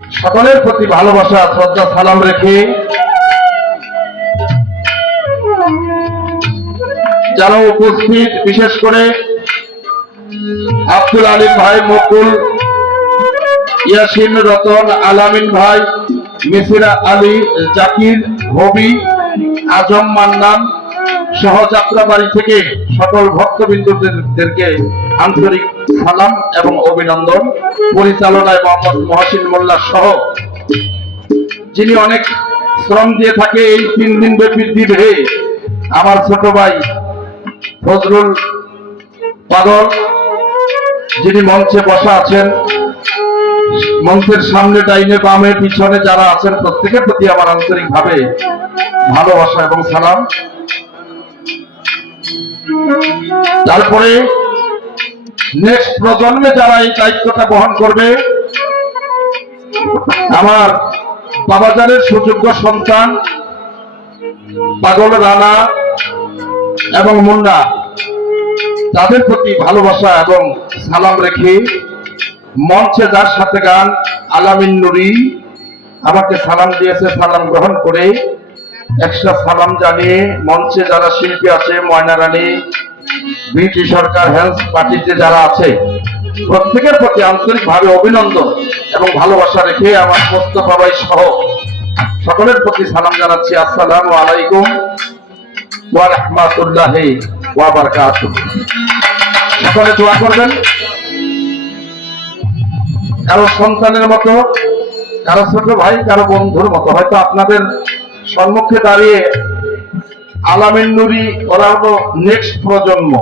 সকলের প্রতি ভালোবাসা শ্রদ্ধা সালাম রেখে যারা উপস্থিত, বিশেষ করে আব্দুল আলিম ভাই, মকুল, ইয়াসিন, রতন, আলামিন ভাই, মিসিরা আলী, জাকির, হবি, আজম, মান্নান সহ যাত্রাবাড়ি থেকে সকল ভক্তবৃন্দদেরকে আন্তরিক সালাম এবং অভিনন্দন। পরিচালনায় মোহাম্মদ মহসিন মোল্লা সহ যিনি অনেক শ্রম দিয়ে থাকে এই 3 দিন ব্যাপী দিবে, আমার ছোট ভাই ফজলুল পাগল যিনি মঞ্চে বসা আছেন, মঞ্চের সামনে, ডাইনে, বামে, পিছনে যারা আছেন প্রত্যেকের প্রতি আমার আন্তরিকভাবে ভালোবাসা এবং সালাম। তারপরে নেক্সট প্রজন্মে যারা এই দায়িত্বটা বহন করবে, আমার বাবাজানের সুযোগ্য সন্তান পাগল, রানা এবং মুন্না, তাদের প্রতি ভালোবাসা এবং সালাম রেখে মঞ্চে যার সাথে গান আলামিন নুরি আমাকে সালাম দিয়েছে, সালাম গ্রহণ করে এক্সট্রা সালাম জানিয়ে মঞ্চে যারা শিল্পী আছে, ময়না রানী, বিটি সরকার, হেলথ পার্টিতে যারা আছে প্রত্যেকের প্রতি আন্তরিকভাবে অভিনন্দন এবং ভালোবাসা রেখে আমার মোস্তফা ভাই সহ সকলের প্রতি সালাম জানাচ্ছি। আসসালামু আলাইকুম ওয়া রাহমাতুল্লাহি ওয়া বারাকাতুহু। সকলে দোয়া করবেন। কারো সন্তানের মতো, কারো ছোট ভাই, কারো বন্ধুর মতো হয়তো আপনাদের সম্মুখে দাঁড়িয়ে আলামিন নুরি ওরা হলো নেক্সট প্রজন্ম,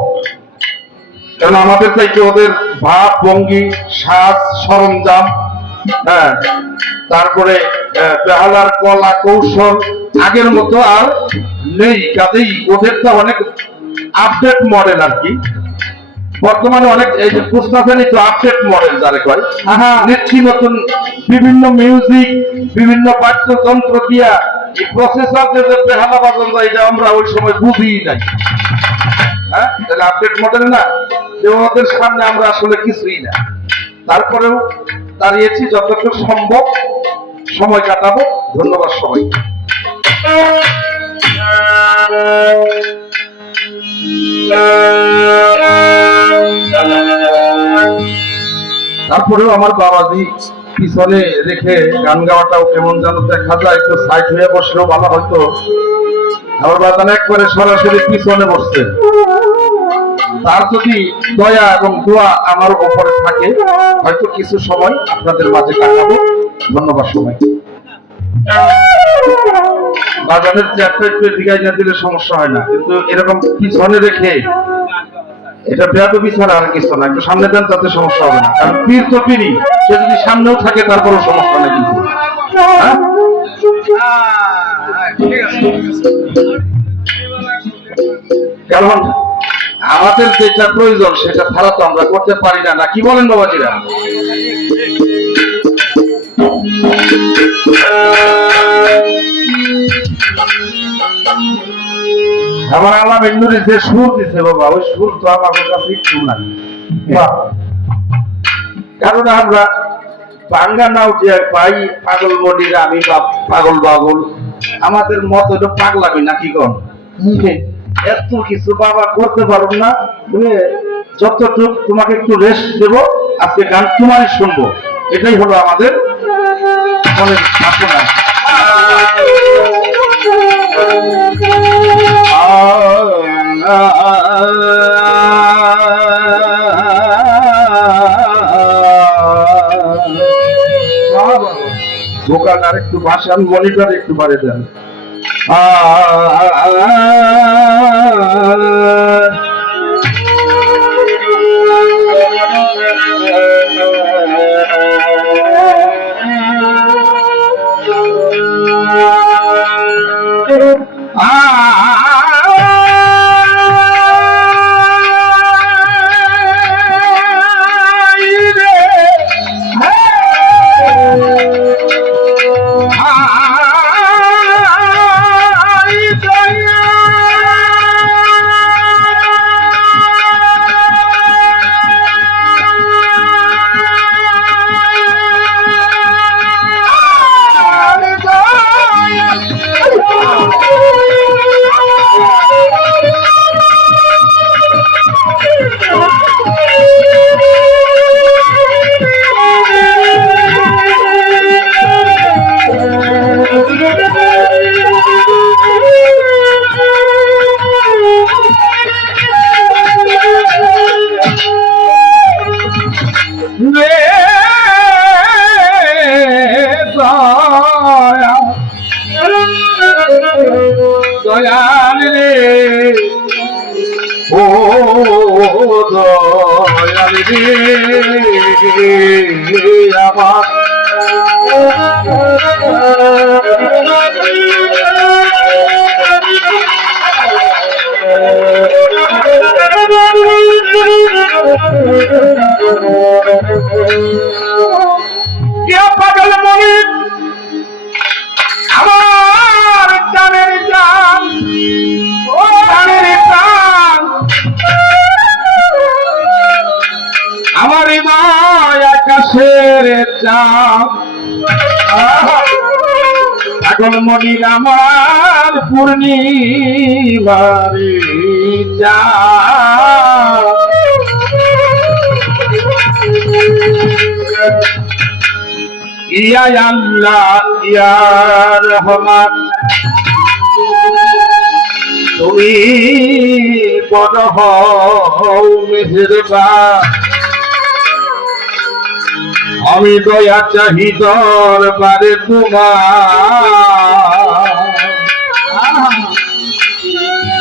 কারণ আমাদের চাইতে ওদের ভাব ভঙ্গি, সাজ সরঞ্জাম, তারপরে বেহালার কলা কৌশল আগের মতো আর নেই। কাজেই ওদেরটা অনেক আপডেট মডেল আর কি। বর্তমানে অনেক এই যে পুস্তাফানি তো আপডেট মডেল যারা কয়, নিচ্ছি নতুন বিভিন্ন মিউজিক, বিভিন্ন বাদ্যযন্ত্র দিয়া এই প্রসেসর যে বেহালা বাজানো যায়, এটা আমরা ওই সময় বুঝি নাই। হ্যাঁ, তাহলে আপডেট মডেল না, যে ওদের সামনে আমরা আসলে কিছুই না। তারপরেও দাঁড়িয়েছি, যতটুকু সম্ভব সময় কাটাবো। ধন্যবাদ সবাইকে। তারপরেও আমার বাবাজি পিছনে রেখে গান গাওয়াটাও কেমন যেন দেখা যায়, একটু সাইড হয়ে বসলেও ভালো হয়তো। আমার বাবা একবারে সরাসরি পিছনে বসছে। তার যদি দয়া এবং দোয়া আমার উপরে থাকে, হয়তো কিছু সময় আপনাদের মাঝে কাটাবো। ধন্যবাদ সবাইকে। বাজারের চেয়ারটা একটু দিঘায় না দিলে সমস্যা হয় না, কিন্তু এরকম পিছনে রেখে এটা বেয়াদবি ছাড়া আর কিছু না। একটু সামনে দেন, তাতে সমস্যা হবে না। কারণ পীর তো পীরই, সে যদি সামনেও থাকে তারপরেও সমস্যা নেই কিন্তু। কারণ আমাদের যেটা প্রয়োজন সেটা ছাড়া তো আমরা করতে পারি না, না কি বলেন বাবাজিরা? আমার আল্লাহ মেন্ডুরে যে সুর দিছে বাবা, ওই সুর তো আমার কাছে একটু নাই। কারণ আমরা বাংলা নাও যে পাই, পাগল মনির আমি পাগল বাগল, আমাদের মত হলো পাগলামি নাকি কন? এত কিছু বাবা করতে পারব না, তুমি যতটুক তোমাকে একটু রেস্ট দেব, আজকে গান তোমারই শুনবো, এটাই হলো আমাদের মনের ভাবনা। ভোকাল আর একটু ভাষান, মনিটর একটু বাড়ে দেন। পাগল মনি আমার জানের জান, জানের প্রাণ, আমার হৃদয় আকাশের চাঁদ। পাগল মনির আমার পূর্ণিমারে চাঁদ। ইয়া আল্লাহ ইয়া রহমান, তুমি বড় হও মেহেরবান, আমি দয়া চাহি দরবারে তোমার।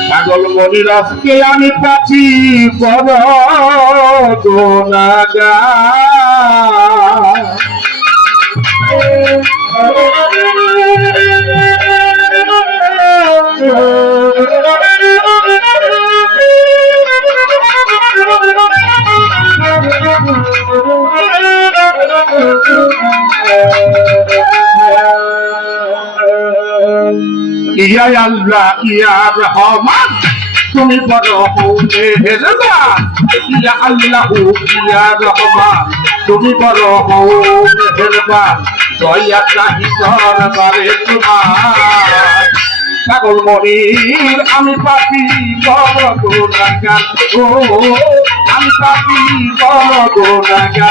পাগল মনির আজকে আমি পাচ্ছি বড় গুনাহগার। ইয়া আল্লাহ ইয়া রহমান, তুমি বড় হও মেহেরবান। ইয়া আল্লাহ ইয়া রহমান, তুমি বড় হও মেহেরবান, দয়া চাহি দরবারে তোমার। পাগল মনির আমি পাপী বড় গুনাহগার, ও আমি পাপী বড় গুনাহগার।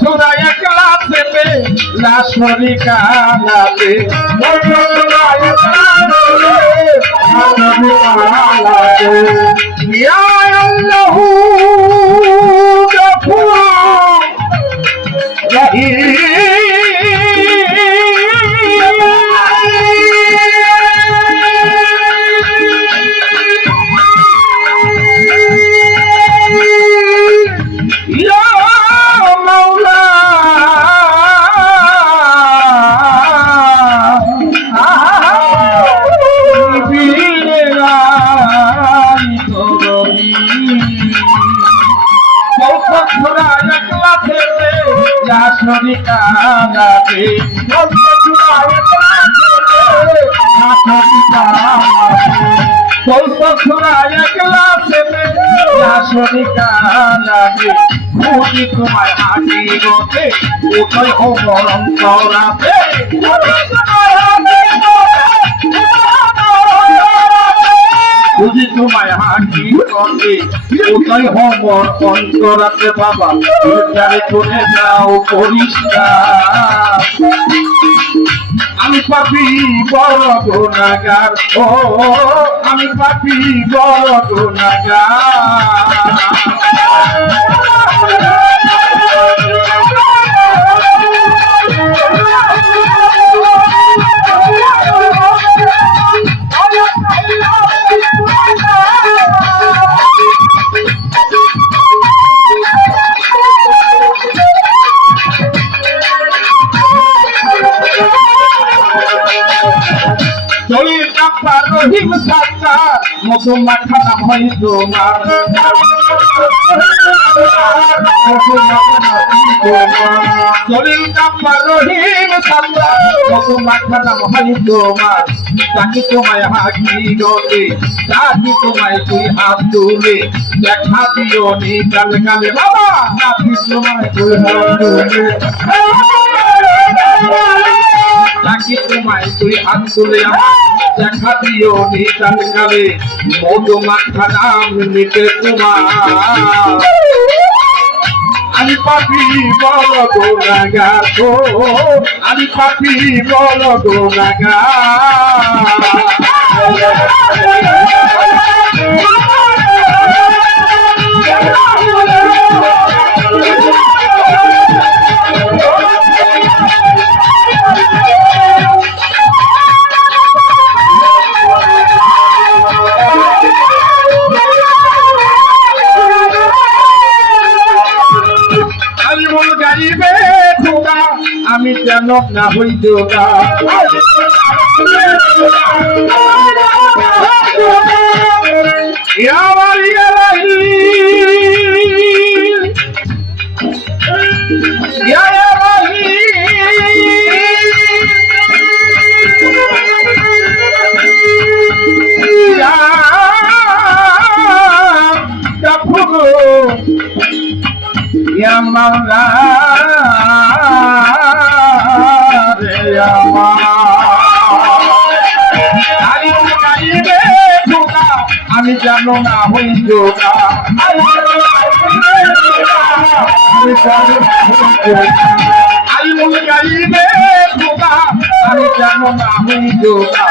সূরা ইখলাস থেকে লা শরীকা লাহু, সূরা ইখলাস ইয়া আল্লাহু গফুর রহিম। তোমায় হাঁটি গতে ওটাই অমরণ করাতে, বুঝি তোমায় হাঁটি গতে ওটাই অমর অন্তরাতে। বাবা বিচারে চলে যাও পরিষ্কার, আমি পাপী বড় গুনাহগার, ও আমি পাপী বড় গুনাহগার। রহিম সাত্তার মতো মাথা নাম হয় তোমার, শরীর কাপ্পা রহিম সাত্তার মতো মাথা নাম হয় তোমার। তাকে তোমায় হাঁকি গতে, তাকে তোমায় তুই হাত তুলে দেখা দিও নি কালে কালে। বাবা তাকে তোমায় তুই হাত তুলে, তাকে তোমায় তুই হাত তুলে দেখা দিও নি কালে কালে। মধু মাখা নাম নিতে তোমার আমি পাপি বড় গুনাহগার গো, আমি পাপি বড় আমি যেন না হই যোগা আমি জানো না হই যোগা আমি জানো না হই যোগা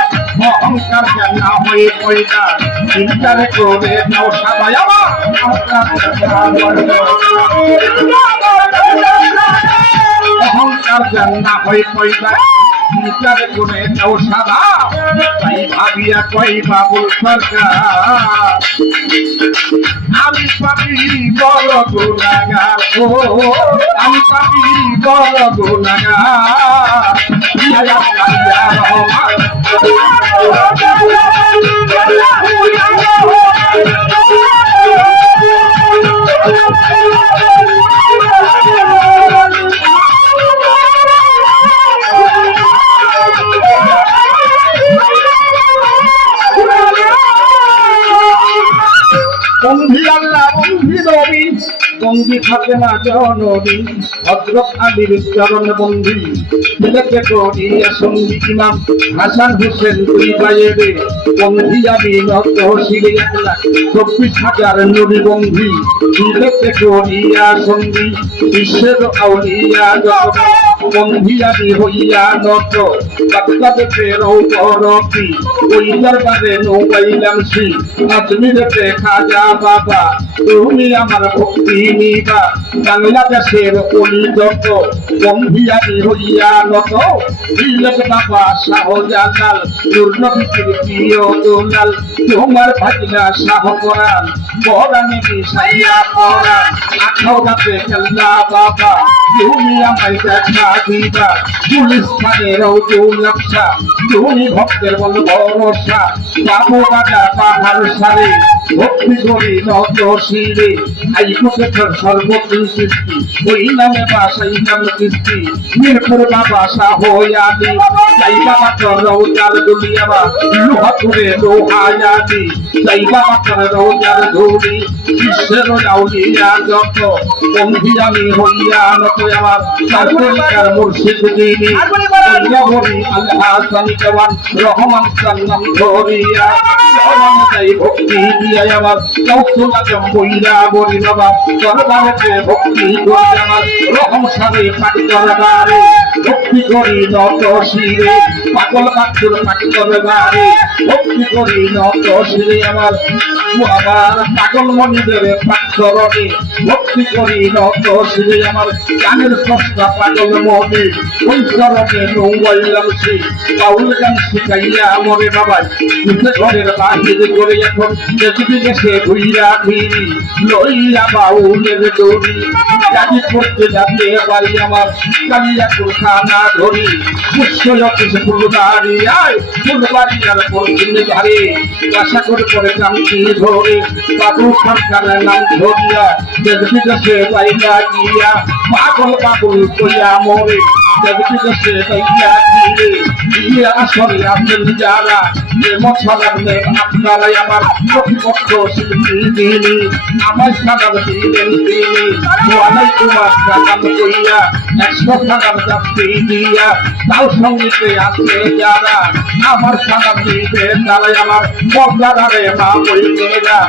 অহংকার জানা হয়ে পয়দা চিন্তারে করে নাও সবাই অহংকার জানা হয়ে পয়দা চিন্তারে করে নাও সাদা তাই ভাবিয়া কই বাবুল সরকার আমি পাপি বড় গুনাহগার ও আমি পাপি বড় গুনাহগার ইয়া রহমান বন্ধি আল্লাহ বন্ধি নবী বন্ধি থাকে না জননী হযরত আলীর চরণ বন্ধি ছেলেকে করিয়া সঙ্গী ইমাম হাসান হোসেন দুই ভাইয়েরে বন্ধি আমি নত শিরে 1,24,000 নবী বন্ধি ছেলেকে করিয়া সঙ্গী বিশ্বের আউলিয়া জগৎ বন্ধি আমি হইয়া নত বাচ্চাদেরকে রৌপরতি ওই দরবারে নৌবাইলাম শ্রী আজমিরেতে খাজা বাবা তুমি আমার ভক্তি নিবা বাংলাদেশের অলি যত বন্ধি আমি হইয়া নত বিলেত বাবা শাহজালাল নূরনবীর প্রিয় দুলাল তোমার ভাগিনা শাহ কোরআন কোরআনে মিশাইয়া পড়া আখাউড়াতে খেলনা বাবা তুমি আমায় দেখা দিবা গুলিস্তানের নকশা তুমি ভক্তের বল ভরসা বাবু বাজা পাহাড় সারে ভক্তি করি নত শিরে আই কুকের সর্বত্র সৃষ্টি ওই নামে বাসাই নাম কৃষ্টি মিরপুর বাবা শাহ আলী যাই বাবা তোর রৌজার দুলিয়াবা লোহা করে লোহায়াদি যাই বাবা তোর রৌজার ধুলি বিশ্বের আউলিয়া যত বন্ধি আমি হইয়া নত আমার সার্বরিকার মুর্শিদ দিনী হইয়া বলি আল্লাহ সানি জওয়ান রহমান সাল্লাম ধরিয়া জওয়ানতাই ভক্তি দিয়া আমার কৌশল আজম বইরা বলি বাবা দরবারেতে ভক্তি করি আমার রহম সারে পাটি দরবারে ভক্তি করি নত শিরে পাগল বাচ্চুর পাটি দরবারে ভক্তি করি নত শিরে আমার পাগল মনিদের পাঠরণে ভক্তি করি নত শিরে আমার গানের স্রষ্টা পাগল মনি ওই চরণে নৌবাইলাম শ্রী বাউল গান শিখাইয়া মরে বাবাই ঘরের বাহির করে এখন দেশে বিদেশে ঘুইরা ফিরি লইয়া বাউলের দড়ি কাজী করতে যাতে পারি আমার কালিয়াপুর খানা ধরি পুষ্যলকেশ ফুলবাড়ি আয় ফুলবাড়িয়ার পরদিন ধারে আশা করে পরে কামটি ধরে বাবু সরকারের নাম ধরিয়া দেশ বিদেশে বাইরা গিয়া পাগল বাবুল কইয়া মরে দেশ বিদেশে বাইরা গিয়ে আসরে আছেন যারা প্রেম সালাম দেন আপনারাই আমার প্রতিপক্ষ শিল্পী তিনি আমার সালাম দিলেন তিনি ওয়ালাইকুম আসসালাম কইয়া 100 সালাম যাচ্ছি দিয়া তাও সঙ্গীতে আছে যারা আমার সালাম দিবে তারাই আমার পদ্মারে মা বইনেরা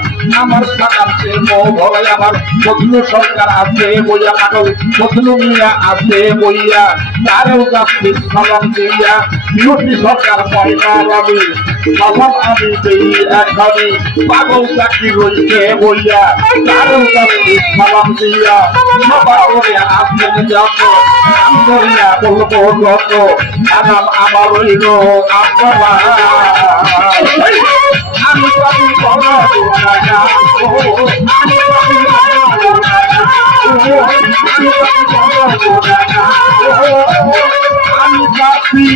আমার সালাম সে ভয় আমার বদলু সরকার আছে বইয়া পাগল বদলু মিয়া আছে বইয়া তারেও যাচ্ছি সালাম দিয়া বিরোধী সরকার পয়সা রবি সালাম আমি দেই এখনই পাগল চাকরি রইছে বইয়া তারেও যাচ্ছি সালাম দিয়া সবার করে আসবেন যত নাম ধরিয়া বলবো যত আনাম আমার রইল আপনারা আমি পাবি বড় রাজা আমি পাবি বড় রাজা আমি পাবি